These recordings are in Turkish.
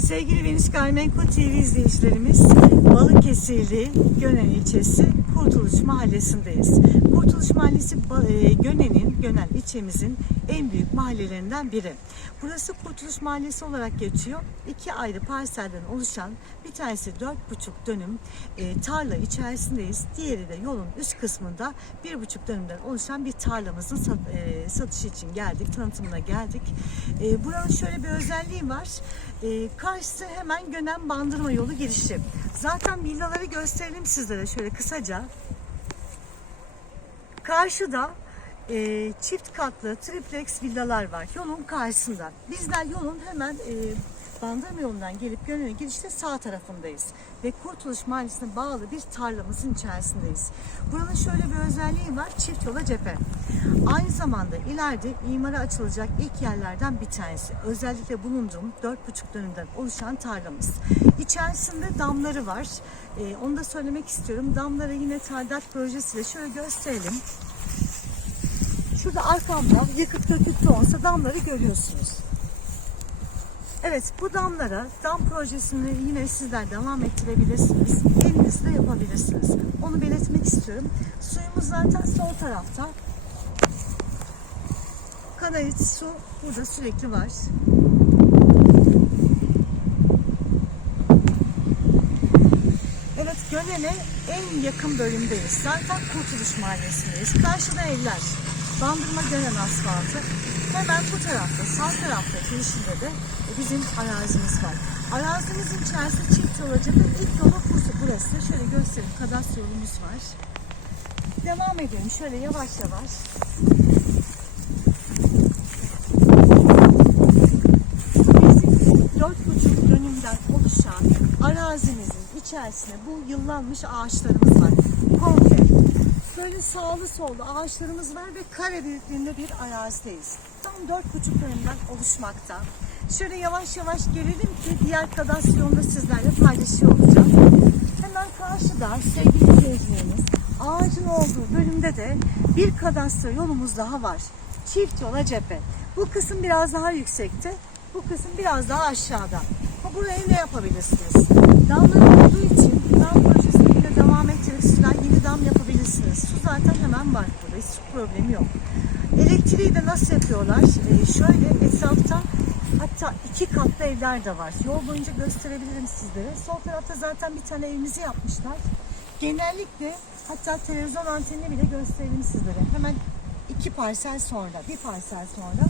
Sevgili Venüs Gayrimenkul TV izleyicilerimiz, Balıkesirli Gönen ilçesi Kurtuluş Mahallesi'ndeyiz. Kurtuluş Mahallesi e, Gönen'in, Gönen ilçemizin en büyük mahallelerinden biri. Burası Kurtuluş Mahallesi olarak geçiyor. İki ayrı parselden oluşan bir tanesi 4,5 dönüm e, tarla içerisindeyiz. Diğeri de yolun üst kısmında 1,5 dönümden oluşan bir tarlamızın sat- e, satışı için geldik, tanıtımına geldik. E, buranın şöyle bir özelliği var. E, karşısı hemen Gönen Bandırma yolu girişi. Zaten villaları gösterelim sizlere şöyle kısaca. Karşıda e, çift katlı triplex villalar var yolun karşısında. Bizler yolun hemen e, Bandırma gelip Gönen'e girişte sağ tarafındayız. Ve Kurtuluş Mahallesi'ne bağlı bir tarlamızın içerisindeyiz. Buranın şöyle bir özelliği var. Çift yola cephe. Aynı zamanda ileride imara açılacak ilk yerlerden bir tanesi. Özellikle bulunduğum 4,5 dönümden oluşan tarlamız. İçerisinde damları var. E, onu da söylemek istiyorum. Damları yine Tardat projesiyle şöyle gösterelim. Şurada arkamda yıkık dökük de olsa damları görüyorsunuz. Evet bu damlara dam projesini yine sizler devam ettirebilirsiniz. Elinizle yapabilirsiniz. Onu belirtmek istiyorum. Suyumuz zaten sol tarafta. Kanalit su burada sürekli var. Evet Gönen'e en yakın bölümdeyiz. Zaten Kurtuluş Mahallesi'ndeyiz. Karşıda evler. Bandırma Gönen asfaltı. Hemen bu tarafta, sağ tarafta girişinde de bizim arazimiz var. Arazimizin içerisinde çift yol ve ilk yolu burası. Burası şöyle göstereyim. Kadastro yolumuz var. Devam edelim. Şöyle yavaş yavaş. Arazimizin içerisinde bu yıllanmış ağaçlarımız var. Komple. Böyle sağlı sollu ağaçlarımız var ve kare büyüklüğünde bir arazideyiz. Tam dört buçuk dönümden oluşmakta. Şöyle yavaş yavaş gelelim ki diğer kadastronu da sizlerle paylaşıyor olacağım. Hemen karşıda sevgili izleyicilerimiz ağacın olduğu bölümde de bir kadastro yolumuz daha var. Çift yola cephe. Bu kısım biraz daha yüksekte. Bu kısım biraz daha aşağıda. Ha, Buraya ne yapabilirsiniz? Damlar olduğu için dam projesine yine devam ettirip sizler yeni dam yapabilirsiniz. Su zaten hemen var burada. Hiç su problemi yok. Elektriği de nasıl yapıyorlar? Ee, şöyle etrafta hatta iki katlı evler de var. Yol boyunca gösterebilirim sizlere. Sol tarafta zaten bir tane evimizi yapmışlar. Genellikle hatta televizyon antenini bile gösterelim sizlere. Hemen iki parsel sonra, bir parsel sonra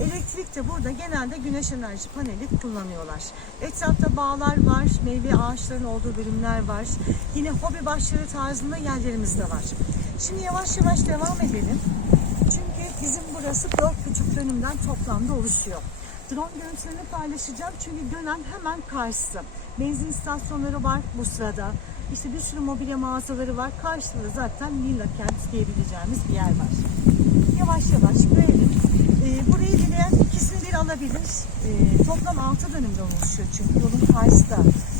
Elektrik de burada genelde güneş enerji paneli kullanıyorlar. Etrafta bağlar var, meyve ağaçlarının olduğu bölümler var. Yine hobi bahçeleri tarzında yerlerimiz de var. Şimdi yavaş yavaş devam edelim. Çünkü bizim burası 4,5 dönümden toplamda oluşuyor. Drone görüntülerini paylaşacağım çünkü Gönen hemen karşısı. Benzin istasyonları var bu sırada. İşte bir sürü mobilya mağazaları var. Karşıda da zaten Lilla Kent diyebileceğimiz bir yer var. Yavaş yavaş görelim. Ee, burayı dileyen ikisini bir alabilir. Ee, toplam 6 dönümden oluşuyor çünkü yolun karşısı da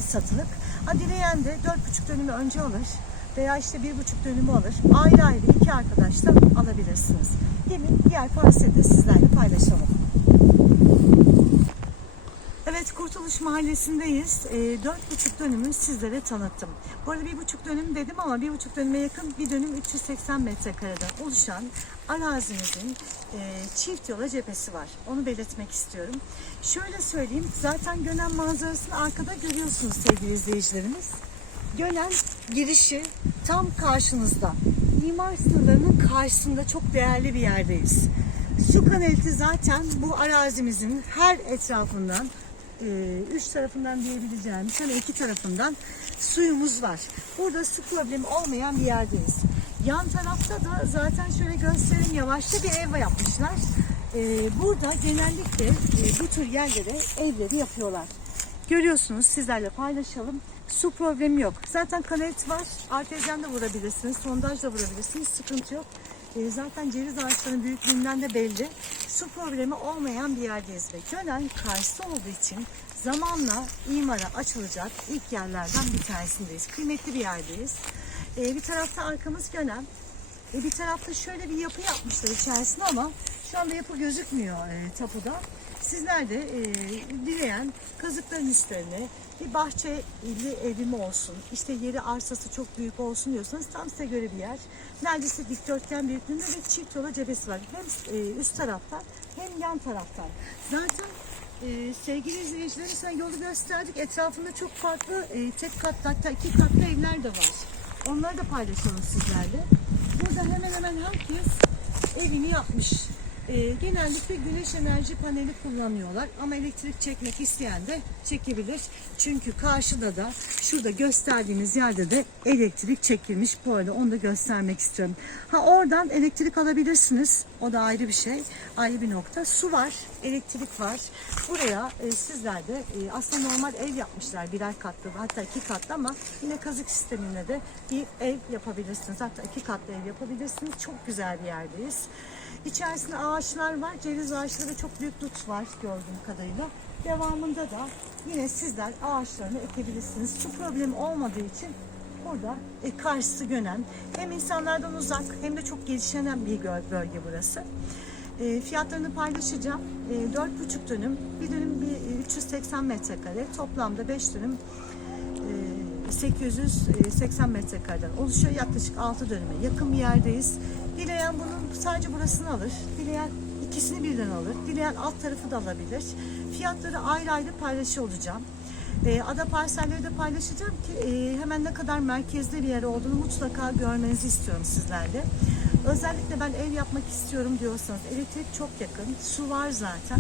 satılık. Ha dileyen de 4,5 dönümü önce alır veya işte 1,5 dönümü alır. Ayrı ayrı iki arkadaş da alabilirsiniz. Gelin diğer parseli de sizlerle paylaşalım. Evet Kurtuluş Mahallesi'ndeyiz. E, 4,5 dönümü sizlere tanıttım. Bu arada 1,5 dönüm dedim ama 1,5 dönüme yakın bir dönüm 380 metrekareden oluşan arazimizin e, çift yola cephesi var. Onu belirtmek istiyorum. Şöyle söyleyeyim. Zaten Gönen manzarasını arkada görüyorsunuz sevgili izleyicilerimiz. Gönen girişi tam karşınızda. İmar sınırlarının karşısında çok değerli bir yerdeyiz. Su kanaliti zaten bu arazimizin her etrafından e, üç tarafından diyebileceğimiz hani iki tarafından suyumuz var. Burada su problemi olmayan bir yerdeyiz. Yan tarafta da zaten şöyle göstereyim yavaşça bir ev yapmışlar. E, burada genellikle e, bu tür yerlere evleri yapıyorlar. Görüyorsunuz sizlerle paylaşalım. Su problemi yok. Zaten kanalit var. Artezyen de vurabilirsiniz. Sondaj da vurabilirsiniz. Sıkıntı yok. E, zaten ceviz ağaçlarının büyüklüğünden de belli. Su problemi olmayan bir yerdeyiz ve Gönen karşısı olduğu için zamanla imara açılacak ilk yerlerden bir tanesindeyiz. Kıymetli bir yerdeyiz. E, bir tarafta arkamız Gönen. E, bir tarafta şöyle bir yapı yapmışlar içerisinde ama şu anda yapı gözükmüyor e, tapuda. Sizler de e, dileyen kazıkların üstlerine bir bahçeli evim olsun, işte yeri arsası çok büyük olsun diyorsanız tam size göre bir yer. Neredeyse dikdörtgen büyüklüğünde ve çift yola cephesi var. Hem e, üst taraftan hem yan taraftan. Zaten e, sevgili izleyicilerim sana yolu gösterdik. Etrafında çok farklı e, tek katlı hatta iki katlı evler de var. Onları da paylaşalım sizlerle. Burada hemen hemen herkes evini yapmış. Ee, genellikle güneş enerji paneli kullanıyorlar ama elektrik çekmek isteyen de çekebilir. Çünkü karşıda da şurada gösterdiğimiz yerde de elektrik çekilmiş. Bu arada onu da göstermek istiyorum. Ha oradan elektrik alabilirsiniz. O da ayrı bir şey. Ayrı bir nokta. Su var, elektrik var. Buraya e, sizler de e, aslında normal ev yapmışlar birer katlı hatta iki katlı ama yine kazık sisteminde de bir ev yapabilirsiniz. Hatta iki katlı ev yapabilirsiniz. Çok güzel bir yerdeyiz. İçerisinde ağaçlar var. Ceviz ağaçları çok büyük dut var gördüğüm kadarıyla. Devamında da yine sizler ağaçlarını ekebilirsiniz. Su problemi olmadığı için burada e, karşısı Gönen. Hem insanlardan uzak hem de çok gelişen bir bölge burası. E, fiyatlarını paylaşacağım. E, 4,5 dönüm, bir dönüm bir e, 380 metrekare, toplamda 5 dönüm e, 880 metrekareden oluşuyor. Yaklaşık 6 dönüme yakın bir yerdeyiz. Dileyen bunun sadece burasını alır. Dileyen ikisini birden alır. Dileyen alt tarafı da alabilir. Fiyatları ayrı ayrı paylaşıyor olacağım. E, ada parselleri de paylaşacağım ki e, hemen ne kadar merkezde bir yer olduğunu mutlaka görmenizi istiyorum sizlerle. Özellikle ben ev yapmak istiyorum diyorsanız elektrik çok yakın, su var zaten.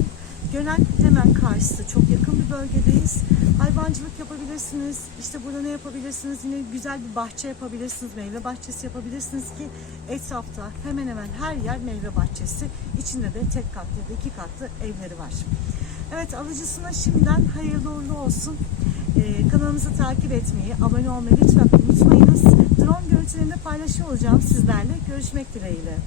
Gönen hemen karşısı çok yakın bir bölgedeyiz. Hayvancılık yapabilirsiniz. İşte burada ne yapabilirsiniz? Yine güzel bir bahçe yapabilirsiniz. Meyve bahçesi yapabilirsiniz ki etrafta hemen hemen her yer meyve bahçesi. İçinde de tek katlı ya iki katlı evleri var. Evet alıcısına şimdiden hayırlı uğurlu olsun. Ee, kanalımızı takip etmeyi, abone olmayı lütfen unutmayınız. Drone görüntülerini de paylaşıyor olacağım sizlerle. Görüşmek dileğiyle.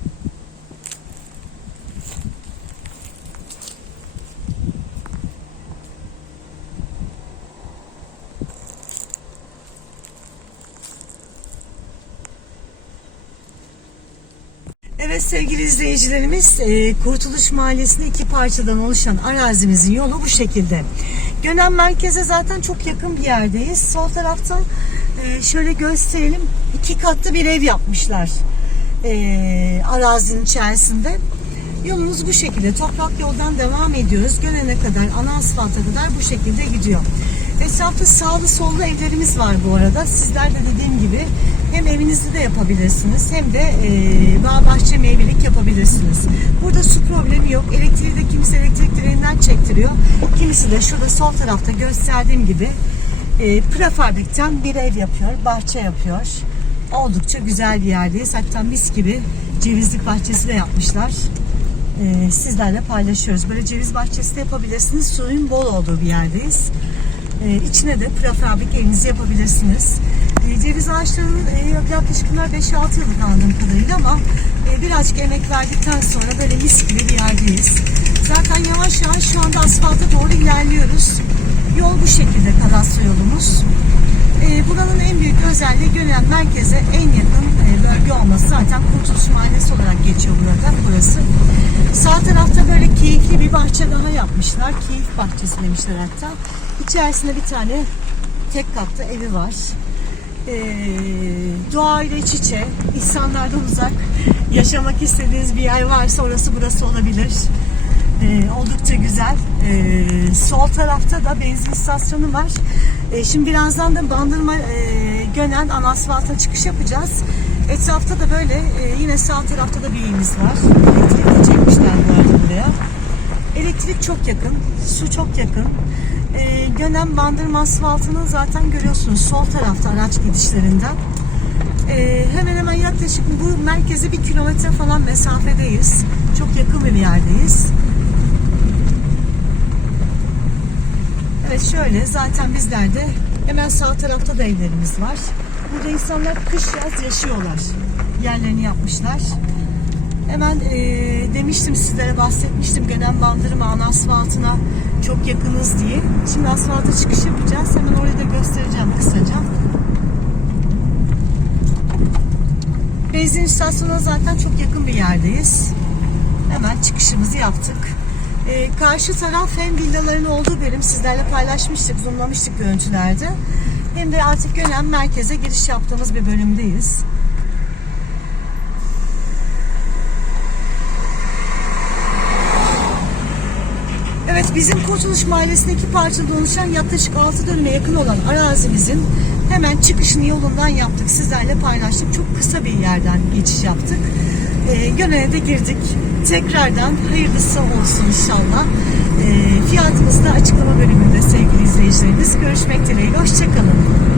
Evet sevgili izleyicilerimiz e, Kurtuluş Mahallesi'nde iki parçadan oluşan arazimizin yolu bu şekilde. Gönen merkeze zaten çok yakın bir yerdeyiz. Sol tarafta e, şöyle gösterelim iki katlı bir ev yapmışlar e, arazinin içerisinde. Yolumuz bu şekilde. Toprak yoldan devam ediyoruz. Gönene kadar, ana asfalta kadar bu şekilde gidiyor. Etrafta sağlı sollu evlerimiz var bu arada. Sizler de dediğim gibi hem evinizde de yapabilirsiniz hem de e, yapabilirsiniz. Burada su problemi yok. Elektriği de kimisi elektrik direğinden çektiriyor. Kimisi de şurada sol tarafta gösterdiğim gibi e, prefabrikten bir ev yapıyor, bahçe yapıyor. Oldukça güzel bir yerdeyiz. Hatta mis gibi cevizlik bahçesi de yapmışlar. E, sizlerle paylaşıyoruz. Böyle ceviz bahçesi de yapabilirsiniz. Suyun bol olduğu bir yerdeyiz. E, içine de prefabrik evinizi yapabilirsiniz. E, ceviz ağaçlarının e, yaklaşık bunlar 5-6 yıllık anladığım kadarıyla ama e, birazcık emek verdikten sonra böyle mis gibi bir yerdeyiz. Zaten yavaş yavaş şu anda asfalta doğru ilerliyoruz. Yol bu şekilde kadastro yolumuz. E, buranın en büyük özelliği Gönen merkeze en yakın bölge olması. Zaten Kurtuluş Mahallesi olarak geçiyor burada burası. Sağ tarafta böyle keyifli bir bahçe daha yapmışlar. Keyif bahçesi demişler hatta. İçerisinde bir tane tek katlı evi var. E, doğayla iç içe, insanlardan uzak yaşamak istediğiniz bir yer varsa orası burası olabilir. E, oldukça güzel. E, sol tarafta da benzin istasyonu var. E, şimdi birazdan da Bandırma e, Gönen ana asfalta çıkış yapacağız. Etrafta da böyle e, yine sağ tarafta da bir evimiz var. Elektrik de çekmişler bu arada buraya. Elektrik çok yakın, su çok yakın. E, Gönen Bandırma asfaltını zaten görüyorsunuz sol tarafta araç gidişlerinden. E, hemen hemen yaklaşık bu merkeze bir kilometre falan mesafedeyiz. Çok yakın bir yerdeyiz. Evet şöyle zaten bizler de hemen sağ tarafta da evlerimiz var. Burada insanlar kış yaz yaşıyorlar. Yerlerini yapmışlar. Hemen e, demiştim sizlere bahsetmiştim Gönen Bandırma ana asfaltına çok yakınız diye. Şimdi asfalta çıkış yapacağız. Hemen orayı da göstereceğim kısaca. Benzin istasyonuna zaten çok yakın bir yerdeyiz. Hemen çıkışımızı yaptık. Ee, karşı taraf hem villaların olduğu bölüm sizlerle paylaşmıştık, zoomlamıştık görüntülerde. Hem de artık Gönen merkeze giriş yaptığımız bir bölümdeyiz. Evet bizim Kurtuluş Mahallesi'ndeki parçada oluşan yaklaşık 6 dönüme yakın olan arazimizin hemen çıkışını yolundan yaptık. Sizlerle paylaştık. Çok kısa bir yerden geçiş yaptık. Ee, e, Gönen'e de girdik. Tekrardan hayırlısı olsun inşallah. Ee, e, fiyatımız da açıklama bölümünde sevgili izleyicilerimiz. Görüşmek dileğiyle. Hoşçakalın.